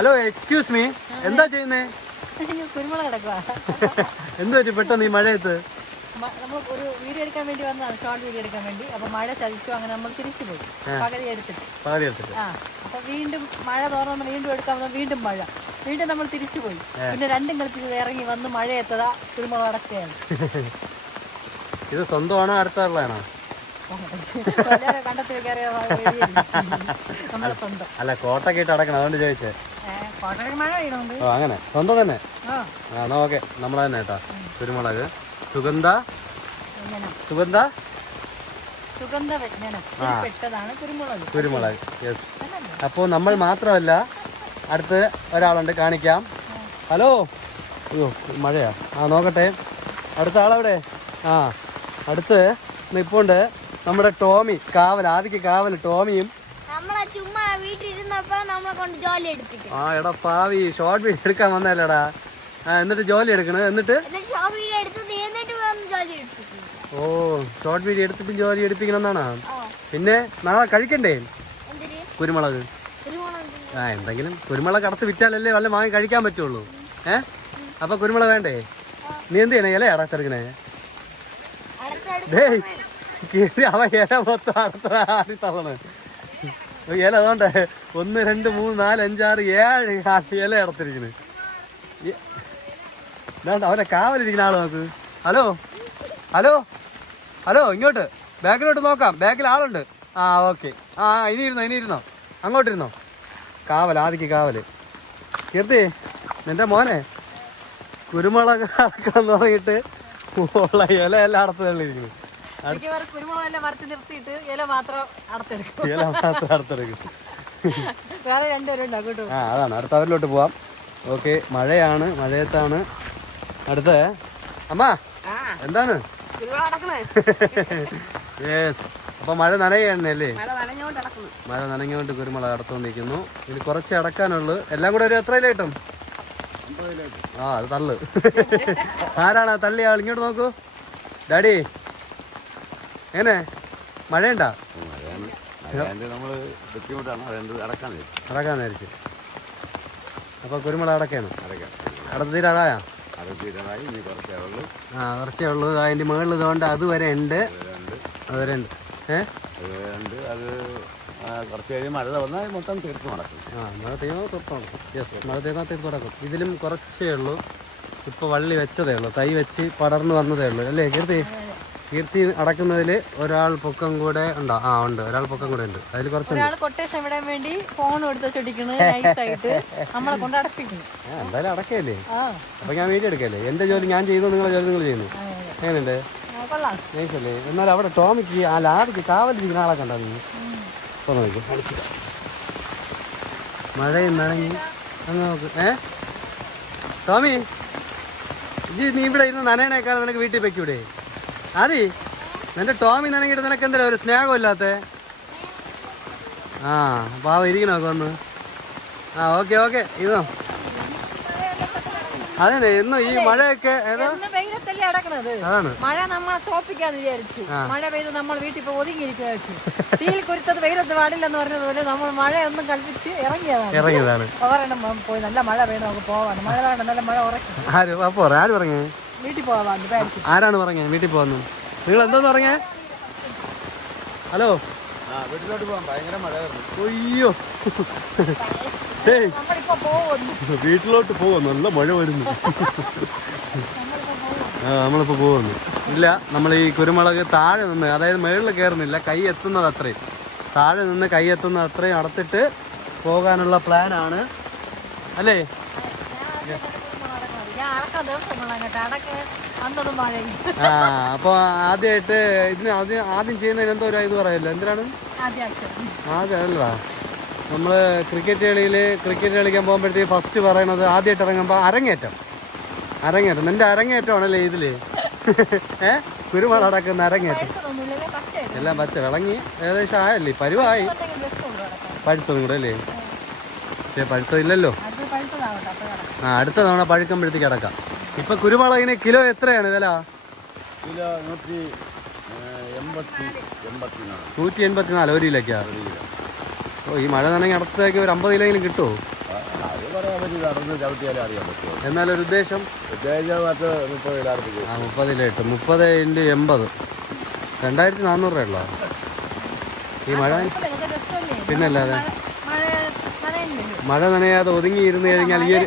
Hello excuse me, എന്താ ചെയ്യുന്നേ? കുരുമുളക് കിടക്കുക. എന്ത് പറ്റി പെട്ടെന്ന് ഈ മഴയത്ത്? നമ്മൾ ഒരു വീഡിയോ എടുക്കാൻ വേണ്ടി വന്നതാണ്, ഷോർട്ട് വീഡിയോ എടുക്കാൻ വേണ്ടി. അപ്പൊ മഴ ചതിച്ചു, അങ്ങനെ നമ്മൾ തിരിച്ചു പോയി പകുതി എടുത്തിട്ട്. അപ്പൊ വീണ്ടും മഴ തോന്നുമ്പോൾ വീണ്ടും എടുക്കാൻ വന്നാൽ വീണ്ടും മഴ, വീണ്ടും നമ്മൾ തിരിച്ചു പോയി. പിന്നെ രണ്ടും കളിച്ച് ഇറങ്ങി വന്ന് മഴ എത്തതാ കുരുമുളക് അടക്കുകയാണ്. ഇത് സ്വന്തമാണോ അടുത്തുള്ളതാണോ? കണ്ടത്തിൽ കയറിയ നമ്മളെ സ്വന്തം. അല്ല, കോട്ടൊക്കെ ഇട്ട് അടക്കണം, അതുകൊണ്ട് ചോദിച്ചേ. മഴ പെയ്യണോണ്ട്. ഓ അങ്ങനെ, സ്വന്തം തന്നെ. എന്നാ ഓക്കെ, നമ്മളെ തന്നെ കേട്ടാ. കുരുമുളക് സുഗന്ധ കുരുമുളക്. യെസ്. അപ്പോൾ നമ്മൾ മാത്രമല്ല, അടുത്ത് ഒരാളുണ്ട്, കാണിക്കാം. ഹലോ. അയ്യോ മഴയാ. നോക്കട്ടെ, അടുത്ത ആളെവിടെ? അടുത്ത് നിൽപ്പുണ്ട് നമ്മുടെ ടോമി. ആദ്യക്ക് കാവൽ ടോമിയും. എടാ പാവി, ഷോർട്ട് വീഡിയോ എടുക്കാൻ വന്നല്ലേടാ. എന്നിട്ട് ജോലി എടുക്കണത്, എന്നിട്ട് ഓ ഷോർട്ട് വീഡിയോ എടുത്തിട്ട് ജോലി എടുപ്പിക്കണമെന്നാണോ? പിന്നെ നാളെ കഴിക്കണ്ടേ കുരുമുളക്? എന്തെങ്കിലും കുരുമുളക് കടത്ത് വിറ്റാലല്ലേ വല്ല വാങ്ങി കഴിക്കാൻ പറ്റുള്ളൂ. അപ്പൊ കുരുമുളക് വേണ്ടേ? നീ എന്ത് ചെയ്യണേ? ഇല അടച്ചെടുക്കണേ. അവ ഇല മൊത്തം ആടി തള്ളണ്. ഇല അതുകൊണ്ട് 1 2 3 4 5 6 7 ഇല അടത്തിരിക്കണ്. അവനെ കാവലിരിക്കുന്ന ആള് നോക്ക്. ഹലോ ഹലോ ഹലോ, ഇങ്ങോട്ട് ബാക്കിലോട്ട് നോക്കാം. ബാക്കിൽ ആളുണ്ട്. ഓക്കെ. ഇനി ഇരുന്നോ അങ്ങോട്ടിരുന്നോ. ആദ്യക്ക് കാവല്. കീർത്തി, നിന്റെ മോനെ കുരുമുളക് അടക്കാൻ തുടങ്ങിയിട്ട് ഉള്ള ഇല എല്ലാം അടത്ത് തള്ളിയിരിക്കുന്നു. ഇല മാത്രം അടത്തെടുക്കും. അതാണ്. അടുത്ത അവരിലോട്ട് പോവാം. ഓക്കെ, മഴയാണ്, മഴയത്താണ്. അടുത്ത അമ്മ എന്താണ്? യെസ്. അപ്പൊ മഴ നനയല്ലേ? മഴ നനഞ്ഞുകൊണ്ട് കുരുമുളക് അടത്തോണ്ടിരിക്കുന്നു. ഇനി കുറച്ച് അടക്കാനുള്ളു. എല്ലാം കൂടെ ഒരു എത്ര ഇല കിട്ടും? അത് തള്ളു. ആരാണ് തള്ളിയ ആൾ? ഇങ്ങോട്ട് നോക്കൂ ഡാഡി. എങ്ങനെ മഴയുണ്ടാ? അടക്കാൻ നേരിച്ച്. അപ്പൊ കുരുമുളക് അടക്കാണ്. അടത്ത് തീരാറായ? കുറച്ചേ ഉള്ളൂ. അതിന്റെ മുകളിൽ ഇതുകൊണ്ട് അതുവരെ ഉണ്ട്. അതുവരെ ഉണ്ട്. കുറച്ച് കഴിയും മഴ വന്നാൽ മൊത്തം തീർത്ത് നടക്കും. മഴ തീർന്നാൽ തീർത്ത് നടക്കും. യെസ്, മഴ തീർന്നാൽ തീർത്ത് നടക്കും. ഇതിലും കുറച്ചേ ഉള്ളൂ. ഇപ്പൊ വള്ളി വെച്ചതേ ഉള്ളൂ, തൈ വെച്ച് പടർന്നു വന്നതേ ഉള്ളൂ അല്ലേ കീർത്തി? അടക്കുന്നതിൽ ഒരാൾ പൊക്കം കൂടെ ഉണ്ടോ? ഉണ്ട്, ഒരാൾ പൊക്കം കൂടെ ഉണ്ട്. അതിൽ കുറച്ചുണ്ട്. എന്തായാലും അടക്കല്ലേ. അപ്പൊ ഞാൻ വീഡിയോ എടുക്കല്ലേ? എന്റെ ജോലി ഞാൻ ചെയ്യുന്നു, നിങ്ങളെ ജോലി നിങ്ങൾ ചെയ്യുന്നു. എങ്ങനെയുണ്ട്? നൈസല്ലേ? എന്നാലും അവിടെ ടോമിക്ക് ആദ്യക്ക് കാവലിരിക്കുന്ന ആളെ കണ്ടാ? നീ മഴയും നനഞ്ഞ് അങ്ങ് നോക്ക്. ടോമി, നീ ഇവിടെ ഇരുന്ന് നനയണേക്കാളും നിനക്ക് വീട്ടിൽ വെക്കൂടെ? നിന്റെ ടോമി നനങ്ങിട്ട് നിനക്ക് എന്താ ഒരു സ്നേഹമില്ലാത്ത? പാവം ഇരിക്കണോക്കെ ഒന്ന്. Okay okay. ഇരുന്നോ. അതന്നെ, ഇന്ന് ഈ മഴയൊക്കെ അതാണ്. മഴ നമ്മളെ തോപ്പിക്കാന്ന് വിചാരിച്ചു. മഴ പെയ്ത് നമ്മൾ വീട്ടിൽ പോയി ഒതുങ്ങിയിരിക്കും. തീയിൽ കുരുത്തത് വെയിലത്ത് പാടില്ലെന്ന് പറഞ്ഞതുപോലെ നമ്മൾ മഴയൊന്നും കൽപ്പിച്ച് ഇറങ്ങിയതാണ്. പോയി നല്ല മഴ പെയ്ത് നമുക്ക് പോവാണ്. മഴ വേണ്ട, നല്ല മഴ ഉറക്കും. ആര് പറഞ്ഞേ വീട്ടിൽ പോവാന്ന് പേടിച്ചു? ആരാണ് പറഞ്ഞേ വീട്ടിൽ പോവാന്ന്? നിങ്ങൾ എന്തോന്ന് പറഞ്ഞേ? ഹലോ, വീട്ടിലോട്ട് പോവാം, ഭയങ്കര മഴ. അയ്യോ, വീട്ടിലോട്ട് പോവാ, നല്ല മഴ വരുന്നു. നമ്മളിപ്പോ പോകുന്നു. ഇല്ല, നമ്മൾ ഈ കുരുമുളക് താഴെ നിന്ന്, അതായത് മുകളിൽ കയറുന്നില്ല, കൈ എത്തുന്നത് അത്രയും, താഴെ നിന്ന് കൈ എത്തുന്നത് അത്രയും അടത്തിട്ട് പോകാനുള്ള പ്ലാനാണ് അല്ലേ? അപ്പൊ ആദ്യമായിട്ട് ഇതിന് ആദ്യം ചെയ്യുന്നതിന് എന്തോ ഒരു ഇത് പറയല്ലോ, എന്തിനാണ് ആദ്യം അല്ലടാ? നമ്മള് ക്രിക്കറ്റ് കളിക്കാൻ പോകുമ്പോഴത്തേക്ക് ഫസ്റ്റ് പറയണത്, ആദ്യമായിട്ട് ഇറങ്ങുമ്പോൾ അരങ്ങേറ്റം. നിന്റെ അരങ്ങേറ്റമാണല്ലേ ഇതില്? കുരുമുളക് അടക്കുന്ന അരങ്ങേറ്റം. എല്ലാം പച്ച വിളങ്ങി ഏകദേശം ആയല്ലേ, പരുവായി. പഴുത്തതും കൂടെ അല്ലേ? പക്ഷേ പഴുത്തതില്ലല്ലോ. അടുത്ത തവണ പഴുക്കുമ്പോഴത്തേക്ക് അടക്കാം. ഇപ്പൊ കുരുമുളകിന് കിലോ എത്രയാണ് വില? കിലോ 184 ഒരു കിലോക്കാ. ഈ മഴ നനഞ്ഞ അടുത്തേക്ക് ഒരു 50 കിലോയെങ്കിലും കിട്ടുമോ? മാതിരി നടന്ന് ചവിട്ടിയാലേ അറിയാൻ പറ്റുമോ. എന്നാലൊരു ഉദ്ദേശം ഉദ്ദേശം 30 ഇടാറുണ്ട്. 30 30 × 80 2400 രൂപയുള്ളോ ഈ മഴ? പിന്നല്ലാതെ മഴ നനയാതെ ഒതുങ്ങിയിരുന്ന് കഴിഞ്ഞാൽ ഈ ഒരു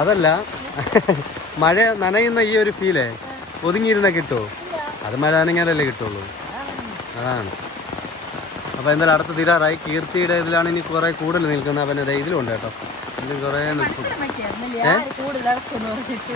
അതല്ല മഴ നനയുന്ന ഈ ഒരു ഫീലേ ഒതുങ്ങിയിരുന്ന കിട്ടുമോ? അത് മഴ നനഞ്ഞാലല്ലേ കിട്ടുള്ളൂ. അതാണ്. അപ്പോൾ എന്തായാലും അടുത്ത തീരാറായി. കീർത്തിയുടെ ഇതിലാണ് ഇനി കുറേ കൂടുതൽ നിൽക്കുന്നത്. അവൻ്റെ ഇതിലുണ്ട് കേട്ടോ, ഇതിലും കുറേ നിൽക്കും.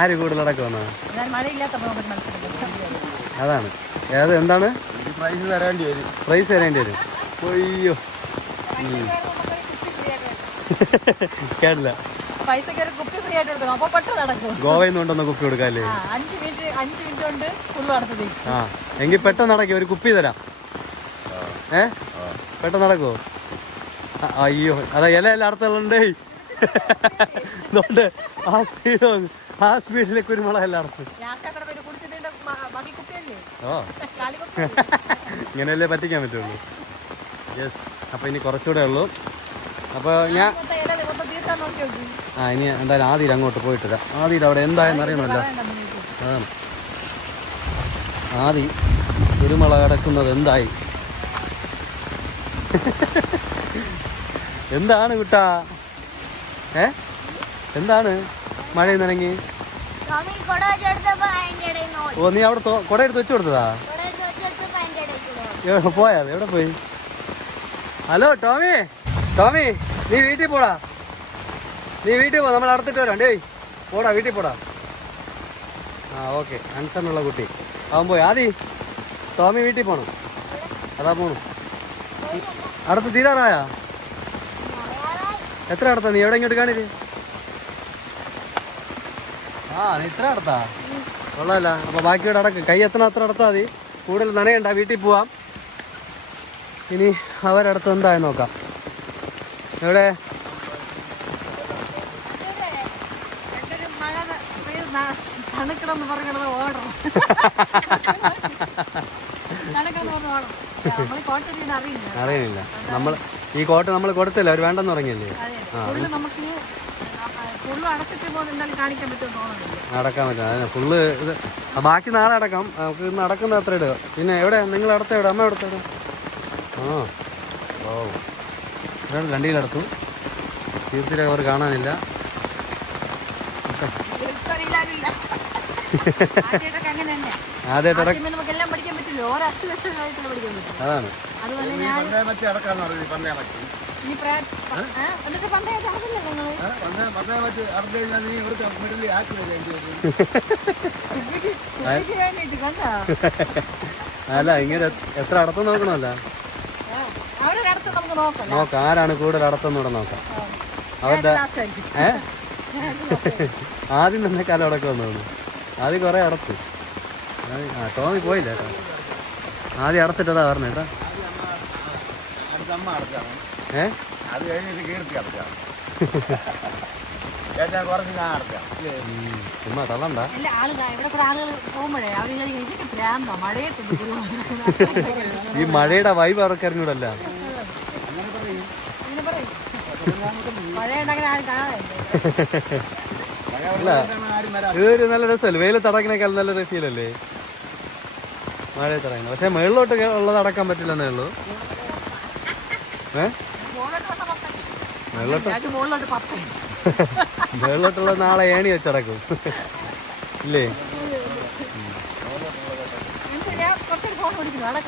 ആര് കൂടുതലടക്കുമെന്നോ? അതാണ് ഏത് എന്താണ് പ്രൈസ് തരേണ്ടി വരും. പ്രൈസ് തരേണ്ടി വരും. അയ്യോ കേട്ടില്ല. ഗോവയിൽ നിന്ന് കൊണ്ടുവന്ന കുപ്പി കൊടുക്കാല്ലേ? ആ എങ്കിൽ പെട്ടെന്ന് നടക്കും, ഒരു കുപ്പി തരാം. പെട്ടെന്ന് നടക്കുമോ? അയ്യോ അതാ ഇലയെല്ലാം അർത്ഥമുണ്ടേ. ആ സ്പീഡിലെ കുരുമുളക് എല്ലാം അർത്ഥം. ഓ ഇങ്ങനെയല്ലേ പറ്റിക്കാൻ പറ്റുള്ളൂ. യെസ്. അപ്പോൾ ഇനി കുറച്ചുകൂടെ ഉള്ളൂ. അപ്പോൾ ഞാൻ ഇനി എന്തായാലും ആദ്യം അങ്ങോട്ട് പോയിട്ടില്ല. ആദ്യം അവിടെ എന്തായെന്ന് അറിയണമല്ലോ. അതാണ് ആദ്യം കുരുമുളക് അടക്കുന്നത് എന്തായി. എന്താണ് കുട്ടാ? എന്താണ് മഴ നനങ്ങി? ഓ നീ അവിടെ കുട എടുത്ത് വെച്ചു കൊടുത്തതാ? പോയാ എവിടെ പോയി? ഹലോ ടോമി, ടോമി നീ വീട്ടിൽ പോടാ, നീ വീട്ടിൽ പോ, നമ്മൾ അടത്തിട്ട് വരാം. ഡേയ് പോടാ, വീട്ടിൽ പോടാ. ആ ഓക്കെ, അൻസറിനുള്ള കുട്ടി അവൻ പോയി. ആദി ടോമി വീട്ടിൽ പോണം. അതാ പോണു. അടുത്ത് തീരാറായാ? എത്ര അടുത്താ? നീ എവിടെ ഇങ്ങോട്ട് കാണില്ലേ? നീ ഇത്ര അടുത്താ? കൊള്ളാല്ല. അപ്പോൾ ബാക്കിയോടെ അടക്ക്. കൈ എത്തണം അത്ര അടുത്താൽ മതി, കൂടുതൽ നനയണ്ട. വീട്ടിൽ പോവാം. ഇനി അവരടുത്ത് എന്തായി നോക്കാം. എവിടെ അറിയില്ല. നമ്മൾ ഈ കോട്ട് നമ്മൾ കൊടുത്തില്ല, അവർ വേണ്ടെന്ന് പറഞ്ഞില്ലേ? നടക്കാൻ പറ്റും. അതിനെ ഫുള്ള് ഇത് ബാക്കി നാളെ അടക്കാം. നമുക്ക് ഇന്ന് അടക്കുന്ന അത്ര ഇടുക. പിന്നെ എവിടെ നിങ്ങൾ അടുത്ത എവിടെ? അമ്മ അടുത്ത എവിടെ? ഓ ഇതാണ് രണ്ടിയിലടത്തു. കീർത്തിരെ അവർ കാണാനില്ല. അതാണ് അല്ല ഇങ്ങനെ എത്ര അടക്കം നോക്കണമല്ല. നോക്കാം ആരാണ് കൂടുതൽ അടത്തുന്നൂടെ നോക്കാം. അവരുടെ ആദ്യം തന്നെ കാലം അടക്കം തോന്നുന്നു. ആദ്യം കുറെ അടച്ചു. ടോമി പോയില്ല കേട്ടോ. ആദ്യം അടച്ചിട്ടതാ പറഞ്ഞ കേട്ടോ. ചുമ്മാ തള്ളണ്ട. ഈ മഴയുടെ വൈബ് അവർക്ക് അറിഞ്ഞൂടല്ല. അല്ല ഇതൊരു നല്ല രസമല്ലേ? വെയിൽ തടക്കിനേക്കാൾ നല്ലൊരു ഫീലല്ലേ മഴയെ തടയുന്നത്. പക്ഷെ മുകളിലോട്ട് ഉള്ളത് അടക്കാൻ പറ്റില്ലെന്നേ ഉള്ളൂ. മുകളിലോട്ടുള്ള നാളെ ഏണി വെച്ചടക്കും ഇല്ലേ?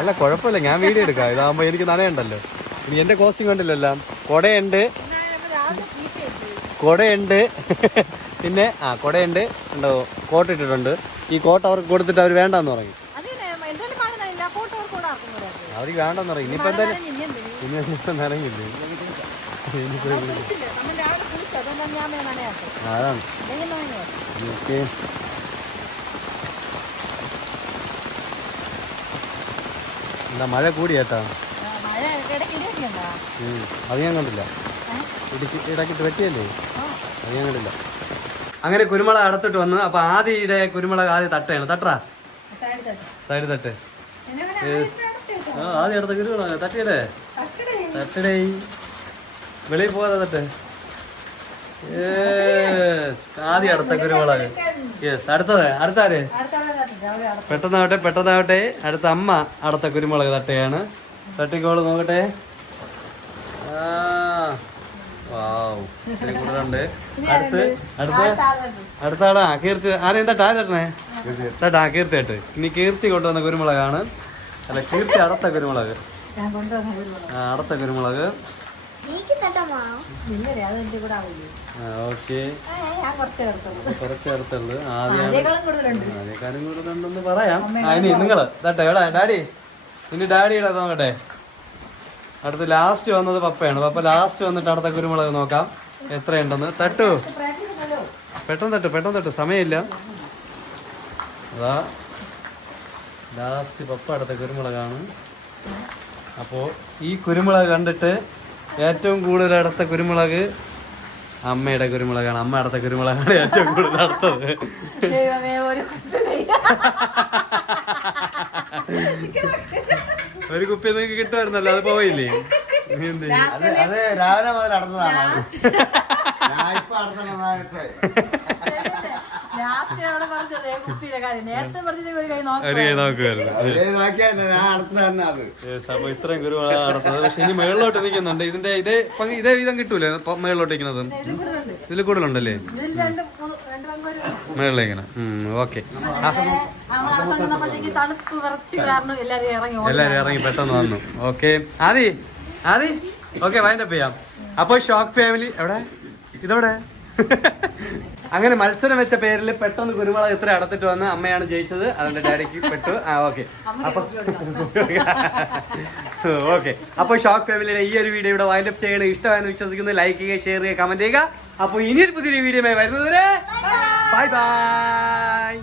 അല്ല കുഴപ്പമില്ല, ഞാൻ വീഡിയോ എടുക്കാം. ഇതാകുമ്പോ എനിക്ക് നനയുണ്ടല്ലോ. ഇനി എന്റെ കോസ്റ്റിംഗ് കണ്ടില്ലല്ലോ. കൊടയുണ്ട്, കൊടയുണ്ട്, പിന്നെ കൊടയുണ്ട് ഉണ്ടോ, കോട്ട് ഇട്ടിട്ടുണ്ട്. ഈ കോട്ട് അവർക്ക് കൊടുത്തിട്ട് അവർ വേണ്ടെന്ന് പറയും. അവർക്ക് വേണ്ടെന്ന് പറയും. ഇനിയിപ്പോ എന്തായാലും ഇനിയിപ്പോ നനങ്ങില്ലേ? അതാണ് ഓക്കെ. എന്താ മഴ കൂടി കേട്ടാ? അത് ഞാൻ കണ്ടില്ല. ഇടക്കിട്ട് പറ്റിയല്ലേ? അത് ഞാൻ കണ്ടില്ല. അങ്ങനെ കുരുമുളക് അടുത്തിട്ട് വന്നു. അപ്പൊ ആദ്യയുടെ കുരുമുളക് ആദ്യം തട്ടയാണ്. തട്ടാ സൈഡ് തട്ട്. ആദ്യം അടുത്ത കുരുമുളക് തട്ടിയടേ, തട്ടടേ. വെളിയിൽ പോകാതെ തട്ട്. ആദ്യം അടുത്ത കുരുമുളക്. യെസ്, അടുത്തത് അടുത്താര്? പെട്ടെന്നാവട്ടെ. അടുത്ത അമ്മ അടുത്ത കുരുമുളക് തട്ടുകയാണ്. തട്ടിക്കോള് നോക്കട്ടെ. കൂടുതലുണ്ട്. അടുത്ത ആളാ കീർത്തി. ആരെയും തട്ടാ തട്ടണേ ചേട്ടാ. കീർത്തി തട്ട്. ഇനി കീർത്തി കൊണ്ടുവന്ന കുരുമുളകാണ്. അല്ല, കീർത്തി അടുത്ത കുരുമുളക്. അടുത്ത കുരുമുളക്. ഓക്കെ, കുറച്ച് ചേർത്തുള്ളു. ആദ്യക്കാരും കൂടുതലുണ്ടെന്ന് പറയാം. ഇനി നിങ്ങള് തട്ടെ. എവിടെ ഡാഡി? ഇനി ഡാഡിയുടെ നോക്കട്ടെ. അടുത്ത് ലാസ്റ്റ് വന്നത് പപ്പയാണ്. പപ്പ ലാസ്റ്റ് വന്നിട്ട് അടുത്ത കുരുമുളക് നോക്കാം എത്രയുണ്ടെന്ന്. തട്ടു, പെട്ടെന്ന് തട്ടു, സമയമില്ല. അതാ ലാസ്റ്റ് പപ്പ അടുത്ത കുരുമുളകാണ്. അപ്പോൾ ഈ കുരുമുളക് കണ്ടിട്ട് ഏറ്റവും കൂടുതൽ അടുത്ത കുരുമുളക് അമ്മയുടെ കുരുമുളകാണ്. അമ്മ അടുത്ത കുരുമുളകാണ് ഏറ്റവും കൂടുതൽ അടുത്തത്. ഒരു കുപ്പി നിങ്ങൾക്ക് കിട്ടുമായിരുന്നല്ലോ, അത് പോയില്ലേ? അത് രാവിലെ മുതൽ നടന്നതാണ്. അപ്പൊ ഇത്രയും കുരുമുളക് നടത്തുന്നത്. പക്ഷെ ഇനി മേളിലോട്ട് നിൽക്കുന്നുണ്ട്. ഇതിന്റെ ഇതേ വീതം കിട്ടൂലേ മേളിലോട്ട് നിൽക്കുന്നത്? ഇതിൽ കൂടുതലുണ്ടല്ലേ മേളിലേക്കാണ്. ഓക്കെ, എല്ലാരും ഇറങ്ങി പെട്ടെന്ന് വന്നു. ഓക്കെ ആദി ഓക്കെ, വൈൻഡപ്പ് ചെയ്യാം. അപ്പോൾ ഷോക്ക് ഫാമിലി എവിടെ? ഇതെവിടെ? അങ്ങനെ മത്സരം വെച്ച പേരിൽ പെട്ടെന്ന് കുരുമുളക് ഇത്ര അടത്തിട്ട് വന്ന് അമ്മയാണ് ജയിച്ചത്. അതിന്റെ ഡാഡിക്ക് പെട്ടു. Okay, okay. അപ്പോൾ ഷോക്ക് ഫാമിലിയുടെ ഈ ഒരു വീഡിയോ ഇവിടെ വൈൻഡപ്പ് ചെയ്യണം. ഇഷ്ടമായെന്ന് വിശ്വസിക്കുന്നു. ലൈക്ക് ചെയ്യുക, ഷെയർ ചെയ്യുക, കമന്റ് ചെയ്യുക. അപ്പോൾ ഇനിയൊരു പുതിയൊരു വീഡിയോ വരുന്നതുവരെ ബൈ ബൈ.